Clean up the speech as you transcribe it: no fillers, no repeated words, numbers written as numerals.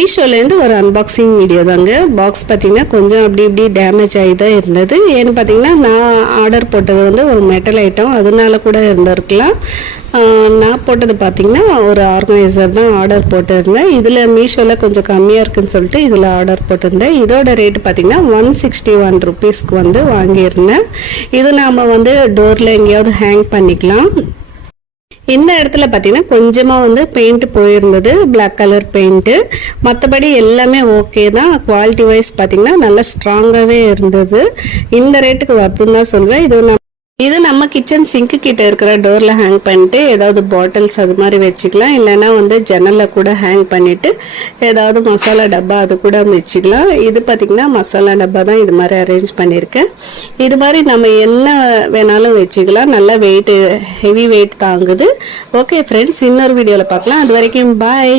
மீஷோலேருந்து ஒரு unboxing video தாங்க. Box பார்த்திங்கன்னா கொஞ்சம் அப்படி இப்படி டேமேஜ் ஆகி தான் இருந்தது. ஏன்னு பார்த்திங்கன்னா நான் ஆர்டர் போட்டது வந்து ஒரு மெட்டல் ஐட்டம், அதனால கூட இருந்திருக்கலாம். நான் போட்டது பார்த்திங்கன்னா ஒரு ஆர்கனைசர் தான் ஆர்டர் போட்டிருந்தேன். இதில் மீஷோவில் கொஞ்சம் கம்மியாக இருக்குதுன்னு சொல்லிட்டு இதில் ஆர்டர் போட்டிருந்தேன். இதோட ரேட்டு பார்த்திங்கன்னா 161 ருபீஸ்க்கு வந்து வாங்கியிருந்தேன். இது நாம் வந்து டோரில் எங்கேயாவது ஹேங் பண்ணிக்கலாம். இந்த இடத்துல பார்த்தீங்கன்னா கொஞ்சமாக வந்து பெயிண்ட் போயிருந்தது, பிளாக் கலர் பெயிண்ட்டு. மற்றபடி எல்லாமே ஓகே தான். குவாலிட்டி வைஸ் பார்த்தீங்கன்னா நல்லா ஸ்ட்ராங்காகவே இருந்தது. இந்த ரேட்டுக்கு வருதுன்னு தான் சொல்வேன். இது நம்ம கிச்சன் சிங்க்கு கிட்ட இருக்கிற டோரில் ஹேங் பண்ணிட்டு ஏதாவது பாட்டில்ஸ் அது மாதிரி வச்சுக்கலாம். இல்லைன்னா வந்து ஜன்னலில் கூட ஹேங் பண்ணிவிட்டு ஏதாவது மசாலா டப்பா அது கூட வச்சுக்கலாம். இது பார்த்திங்கன்னா மசாலா டப்பா தான் இது மாதிரி அரேஞ்ச் பண்ணியிருக்கேன். இது மாதிரி நம்ம என்ன வேணாலும் வச்சுக்கலாம். நல்லா வெயிட்டு, ஹெவி வெயிட் தாங்குது. ஓகே ஃப்ரெண்ட்ஸ், இன்னொரு வீடியோவில் பார்க்கலாம். அது வரைக்கும் பாய்.